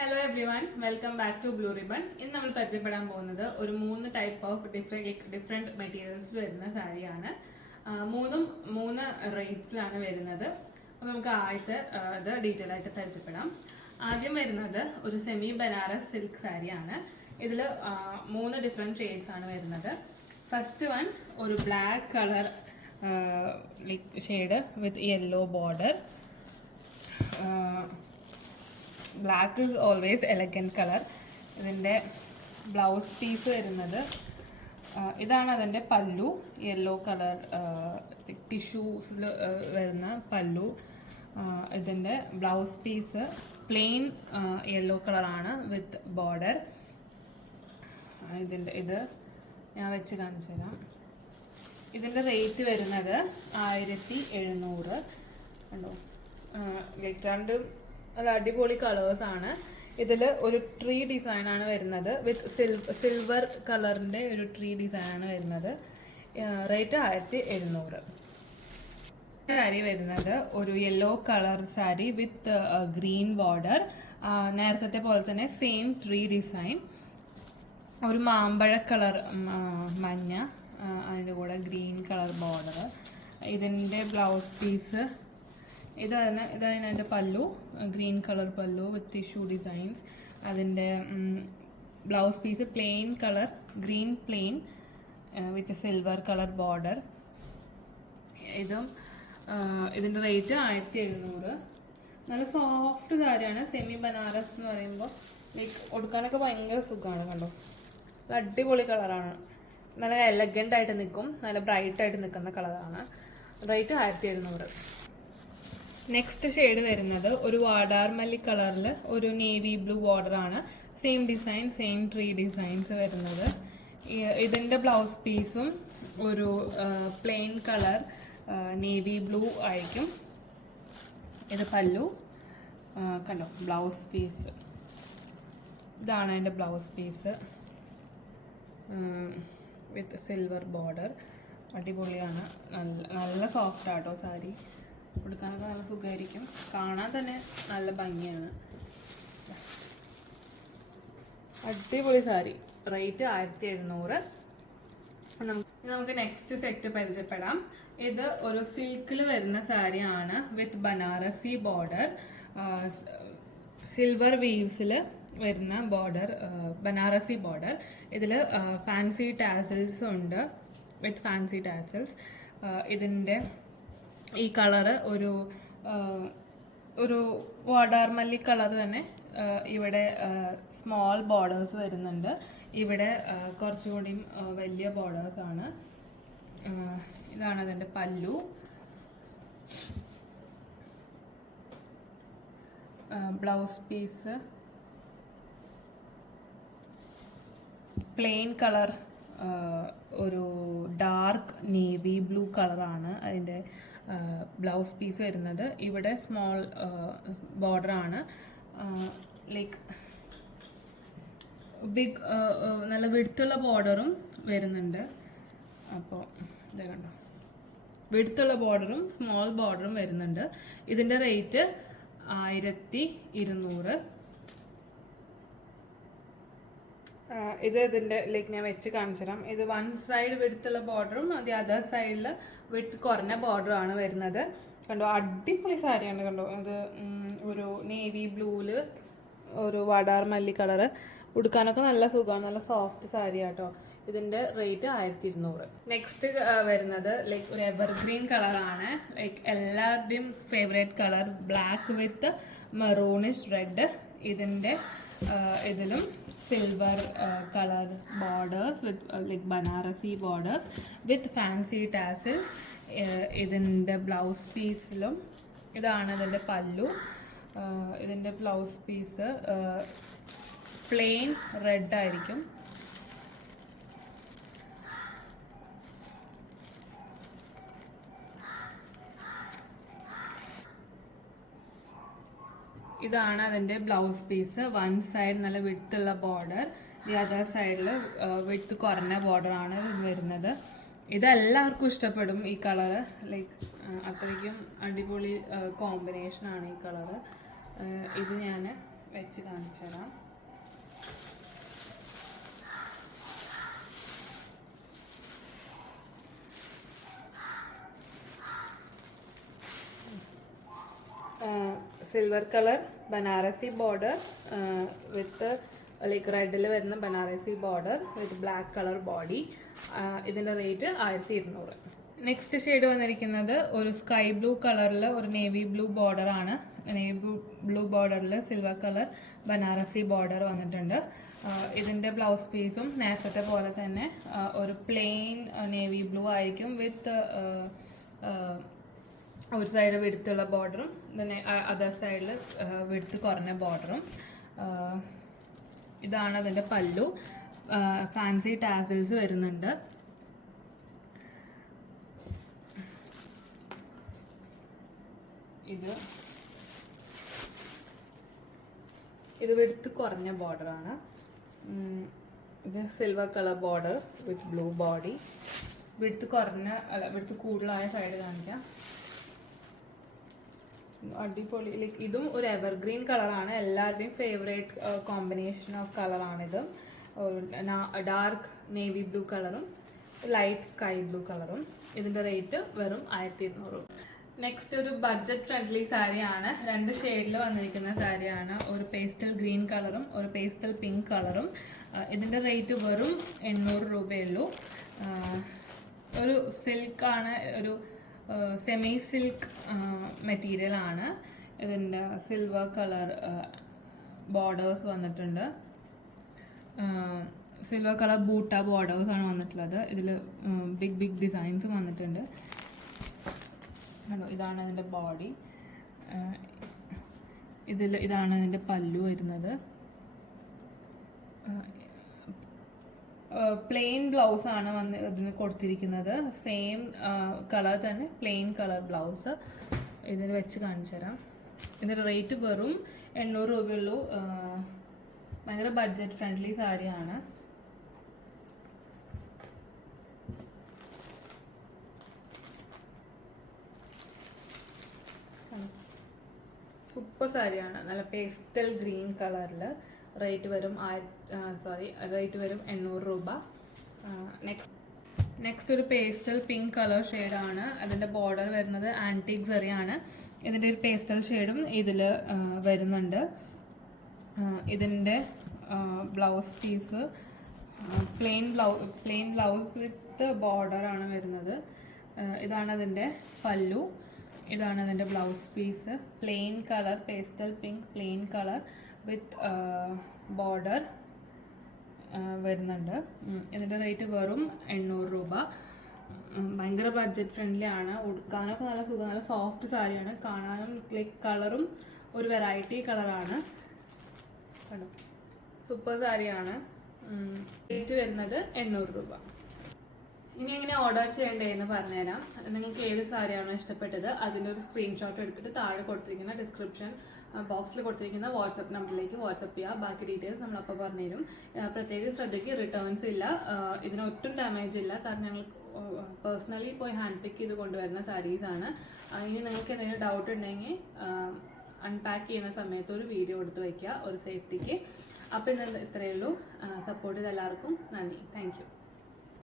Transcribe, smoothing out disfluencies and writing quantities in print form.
Hello everyone, welcome back to blue ribbon. ഇന്ന് നമ്മൾ പരിചയപ്പെടാൻ പോകുന്നത് ഒരു 3 ടൈപ്പ് ഓഫ് ഡിഫറെന്റ് മെറ്റീരിയൽസ് വരുന്ന സാരിയാണ്. മൂന്ന് റേറ്റിലാണ് വരുന്നത്. അപ്പോൾ നമുക്ക് ആദ്യത്തെ ഇത് ഡീറ്റെയിൽ ആയിട്ട് പരിചയപ്പെടാം. ആദ്യം വരുന്നത് ഒരു സെമി ബനാറസ് സിൽക്ക് സാരിയാണ്. ഇതിൽ 3 ഡിഫറെന്റ് ഷെയ്ഡ്സ് ആണ് വരുന്നത്. ഫസ്റ്റ് വൺ ഒരു black colour shade with yellow border. Black is always elegant colour. ഇതിൻ്റെ ബ്ലൗസ് പീസ് വരുന്നത് ഇതാണ്. അതിൻ്റെ പല്ലു യെല്ലോ കളർ ടിഷ്യൂസിൽ വരുന്ന പല്ലു. ഇതിൻ്റെ ബ്ലൗസ് പീസ് പ്ലെയിൻ യെല്ലോ കളറാണ് വിത്ത് ബോർഡർ. ഇത് ഞാൻ വെച്ച് കാണിച്ചു തരാം. ഇതിൻ്റെ റേറ്റ് വരുന്നത് 1700. കണ്ടോ, രണ്ട് നല്ല അടിപൊളി കളേഴ്സ് ആണ്. ഇതിൽ ഒരു ട്രീ ഡിസൈൻ ആണ് വരുന്നത് വിത്ത് സിൽവർ കളറിന്റെ ഒരു ട്രീ ഡിസൈൻ ആണ് വരുന്നത്. റേറ്റ് 1700. സാരി വരുന്നത് ഒരു യെല്ലോ കളർ സാരി വിത്ത് ഗ്രീൻ ബോർഡർ. നേരത്തെ പോലെ തന്നെ സെയിം ട്രീ ഡിസൈൻ. ഒരു മാമ്പഴ കളർ മഞ്ഞ, അതിൻ്റെ കൂടെ ഗ്രീൻ കളർ ബോർഡർ. ഇതിൻ്റെ ബ്ലൗസ് പീസ് ഇതാണ് അതിൻ്റെ pallu, green colour pallu with tissue designs. അതിൻ്റെ blouse piece plain colour green plain with silver colour border. ഇതിൻ്റെ റേറ്റ് 1700. നല്ല സോഫ്റ്റ് സാരിയാണ്. സെമി ബനാറസ് എന്ന് പറയുമ്പോൾ ഉടുക്കാനൊക്കെ ഭയങ്കര സുഖമാണ്. കണ്ടോ, അടിപൊളി കളറാണ്. നല്ല എലഗൻ്റ് ആയിട്ട് നിൽക്കും, നല്ല ബ്രൈറ്റ് ആയിട്ട് നിൽക്കുന്ന കളറാണ്. റേറ്റ് 1700. നെക്സ്റ്റ് ഷെയ്ഡ് വരുന്നത് ഒരു വാടാർമല്ലി കളറിൽ ഒരു നേവി ബ്ലൂ ബോർഡർ ആണ്. Same design, same tree designs വരുന്നത്. ഇതിൻ്റെ ബ്ലൗസ് പീസും ഒരു പ്ലെയിൻ കളർ നേവി ബ്ലൂ ആയിരിക്കും. ഇത് പല്ലു. കണ്ടോ, ബ്ലൗസ് പീസ് ഇതാണ് അതിൻ്റെ blouse piece with silver border. അടിപൊളിയാണ്. നല്ല സോഫ്റ്റ് ആട്ടോ സാരി. കൊടുക്കാനൊക്കെ നല്ല സുഖമായിരിക്കും. കാണാൻ തന്നെ നല്ല ഭംഗിയാണ്. അടിപൊളി സാരി. റേറ്റ് 1700. നമുക്ക് നെക്സ്റ്റ് സെറ്റ് പരിചയപ്പെടാം. ഇത് ഒരു സിൽക്കിൽ വരുന്ന സാരിയാണ് വിത്ത് ബനാറസി ബോർഡർ. സിൽവർ വീവ്സിൽ വരുന്ന ബോർഡർ, ബനാറസി ബോർഡർ. ഇതിൽ ഫാൻസി ടാസൽസ് ഉണ്ട്, വിത്ത് ഫാൻസി ടാസൽസ്. ഇതിൻ്റെ ഈ കളറ് ഒരു വാടാർമല്ലി കളർ തന്നെ. ഇവിടെ സ്മോൾ ബോർഡേഴ്സ് വരുന്നുണ്ട്. ഇവിടെ കുറച്ചുകൂടി വലിയ ബോർഡേഴ്സ് ആണ്. ഇതാണ് അതിൻ്റെ പല്ലു. ബ്ലൗസ് പീസ് പ്ലെയിൻ കളർ ഒരു ഡാർക്ക് നേവി ബ്ലൂ കളറാണ് അതിൻ്റെ ബ്ലൗസ് പീസ് വരുന്നത്. ഇവിടെ സ്മോൾ ബോർഡർ ആണ്. ലൈക്ക് ബിഗ് നല്ല വിടുത്തുള്ള ബോർഡറും വരുന്നുണ്ട്. അപ്പോൾ ഇത് കണ്ടോ, വിടുത്തുള്ള ബോർഡറും സ്മോൾ ബോർഡറും വരുന്നുണ്ട്. ഇതിൻ്റെ റേറ്റ് 1200. ഇതിൻ്റെ ലൈക്ക് ഞാൻ വെച്ച് കാണിച്ചു തരാം. ഇത് വൺ സൈഡ് വിടുത്തുള്ള ബോർഡറും ദി അതർ സൈഡിൽ വിടുത്ത് കുറഞ്ഞ ബോർഡറും ആണ് വരുന്നത്. കണ്ടോ, അടിപൊളി സാരിയാണ്. കണ്ടോ, ഇത് ഒരു നേവി ബ്ലൂവിൽ ഒരു വാടാർമല്ലി കളറ്. ഉടുക്കാനൊക്കെ നല്ല സുഖമാണ്. നല്ല സോഫ്റ്റ് സാരി ആട്ടോ. ഇതിൻ്റെ റേറ്റ് 1200. നെക്സ്റ്റ് വരുന്നത് ലൈക്ക് ഒരു എവർഗ്രീൻ കളറാണ്. ലൈക്ക് എല്ലാവരുടെയും favourite colour, black with maroonish red. ഇതിലും silver colour borders with like Banarasi borders with fancy tassels. ഇതിൻ്റെ ബ്ലൗസ് പീസിലും ഇതാണ് ഇതിൻ്റെ പല്ലു. ഇതിൻ്റെ ബ്ലൗസ് പീസ് പ്ലെയിൻ റെഡ് ആയിരിക്കും. ഇതാണ് അതിൻ്റെ ബ്ലൗസ് പീസ്. വൺ സൈഡ് നല്ല വിടുത്തുള്ള ബോർഡർ, ദി അതർ സൈഡിൽ വിടുത്ത് കുറഞ്ഞ ബോർഡറാണ് വരുന്നത്. ഇതെല്ലാവർക്കും ഇഷ്ടപ്പെടും ഈ കളറ്. ലൈക്ക് അത്രയ്ക്കും അടിപൊളി കോമ്പിനേഷനാണ് ഈ കളറ്. ഇത് ഞാൻ വെച്ച് കാണിച്ചു തരാം. Silver colour Banarasi border with like റെഡിൽ വരുന്ന Banarasi border with black colour body. ഇതിൻ്റെ റേറ്റ് 1200. നെക്സ്റ്റ് ഷെയ്ഡ് വന്നിരിക്കുന്നത് ഒരു സ്കൈ ബ്ലൂ കളറിൽ ഒരു നേവി ബ്ലൂ ബോർഡർ ആണ്. നേവി ബ്ലൂ ബോർഡറിൽ സിൽവർ കളർ ബനാറസി ബോർഡർ വന്നിട്ടുണ്ട്. ഇതിൻ്റെ ബ്ലൗസ് പീസും നേരത്തെ പോലെ തന്നെ ഒരു പ്ലെയിൻ നേവി ബ്ലൂ ആയിരിക്കും വിത്ത് ഒരു സൈഡ് വിടുത്തുള്ള ബോർഡറും പിന്നെ അതർ സൈഡിൽ വിടുത്ത് കുറഞ്ഞ ബോർഡറും. ഇതാണ് അതിൻ്റെ പല്ലു. ഫാൻസി ടാസിൽസ് വരുന്നുണ്ട്. ഇത് വിടുത്ത് കുറഞ്ഞ ബോർഡറാണ്. ഇത് silver colour border with blue body. വിടുത്ത് കൂടുതലായ സൈഡ് കാണിക്കാം. അടിപൊളി. ലൈക്ക് ഇതും ഒരു എവർഗ്രീൻ കളറാണ്. എല്ലാവരുടെയും ഫേവറേറ്റ് കോമ്പിനേഷൻ ഓഫ് കളറാണിത്. ഡാർക്ക് നേവി ബ്ലൂ കളറും ലൈറ്റ് സ്കൈ ബ്ലൂ കളറും. ഇതിൻ്റെ റേറ്റ് വെറും 1200. നെക്സ്റ്റ് ഒരു ബഡ്ജറ്റ് ഫ്രണ്ട്ലി സാരിയാണ്. 2 ഷെയ്ഡിൽ വന്നിരിക്കുന്ന സാരിയാണ്. ഒരു പേസ്റ്റൽ ഗ്രീൻ കളറും ഒരു പേസ്റ്റൽ പിങ്ക് കളറും. ഇതിൻ്റെ റേറ്റ് വെറും 800 രൂപയുള്ളൂ. ഒരു സിൽക്കാണ്, ഒരു സെമി സിൽക്ക് മെറ്റീരിയൽ ആണ്. ഇതിൻ്റെ സിൽവർ കളർ ബോർഡേഴ്സ് വന്നിട്ടുണ്ട്. സിൽവർ കളർ ബൂട്ട ബോർഡേഴ്സ് ആണ് വന്നിട്ടുള്ളത്. ഇതിൽ ബിഗ് ഡിസൈൻസും വന്നിട്ടുണ്ട്. ഇതാണ് അതിൻ്റെ ബോഡി. ഇതാണ് അതിൻ്റെ പല്ലു വരുന്നത്. പ്ലെയിൻ ബ്ലൗസ് ആണ് ഇതിന് കൊടുത്തിരിക്കുന്നത്. സെയിം കളർ തന്നെ പ്ലെയിൻ കളർ ബ്ലൗസ്. ഇതിന് വെച്ച് കാണിച്ചു തരാം. ഇതിൻ്റെ റേറ്റ് വെറും 800 രൂപയുള്ളൂ. ഭയങ്കര ബഡ്ജറ്റ് ഫ്രണ്ട്ലി സാരിയാണ്. സൂപ്പർ സാരിയാണ്. നല്ല പേസ്റ്റൽ ഗ്രീൻ കളറിൽ. റേറ്റ് വരും 800 രൂപ. നെക്സ്റ്റ് ഒരു പേസ്റ്റൽ പിങ്ക് കളർ ഷെയ്ഡാണ്. അതിൻ്റെ ബോർഡർ വരുന്നത് ആൻറ്റിക് സെറിയാണ്. ഇതിൻ്റെ ഒരു പേസ്റ്റൽ ഷെയ്ഡും ഇതിൽ വരുന്നുണ്ട്. ഇതിൻ്റെ blouse piece plain blouse with ബോർഡറാണ് വരുന്നത്. ഇതാണ് അതിൻ്റെ പല്ലു. ഇതാണ് അതിൻ്റെ blouse piece. Plain colour pastel pink plain colour with border വരുന്നുണ്ട്. ഇതിൻ്റെ റേറ്റ് വെറും 800 രൂപ. ഭയങ്കര ബഡ്ജറ്റ് ഫ്രണ്ട്ലി ആണ്. ഉടുക്കാനൊക്കെ നല്ല സുഖം. നല്ല സോഫ്റ്റ് സാരിയാണ്. കാണാനും ലൈക്ക് കളറും ഒരു വെറൈറ്റി കളറാണ്. സൂപ്പർ സാരിയാണ്. റേറ്റ് വരുന്നത് 800 രൂപ. ഇനി എങ്ങനെ ഓർഡർ ചെയ്യേണ്ടതെന്ന് പറഞ്ഞുതരാം. നിങ്ങൾക്ക് ഏത് സാരിയാണോ ഇഷ്ടപ്പെട്ടത് അതിൻ്റെ ഒരു സ്ക്രീൻഷോട്ട് എടുത്തിട്ട് താഴെ കൊടുത്തിരിക്കുന്ന ഡിസ്ക്രിപ്ഷൻ ബോക്സിൽ കൊടുത്തിരിക്കുന്ന വാട്സപ്പ് നമ്പറിലേക്ക് വാട്സപ്പ് ചെയ്യുക. ബാക്കി ഡീറ്റെയിൽസ് നമ്മളപ്പോൾ പറഞ്ഞുതരും. പ്രത്യേക ശ്രദ്ധയ്ക്ക് റിട്ടേൺസ് ഇല്ല. ഇതിന് ഒട്ടും ഡാമേജ് ഇല്ല. കാരണം ഞങ്ങൾ പേഴ്സണലി പോയി ഹാൻഡ് പിക്ക് ചെയ്ത് കൊണ്ടുവരുന്ന സാരീസാണ്. ഇനി നിങ്ങൾക്ക് എന്തെങ്കിലും ഡൗട്ട് ഉണ്ടെങ്കിൽ അൺപാക്ക് ചെയ്യുന്ന സമയത്ത് ഒരു വീഡിയോ എടുത്ത് വയ്ക്കുക ഒരു സേഫ്റ്റിക്ക്. അപ്പോൾ ഇന്ന് ഇത്രയേ ഉള്ളൂ. സപ്പോർട്ട് ചെയ്ത എല്ലാവർക്കും നന്ദി. Thank you.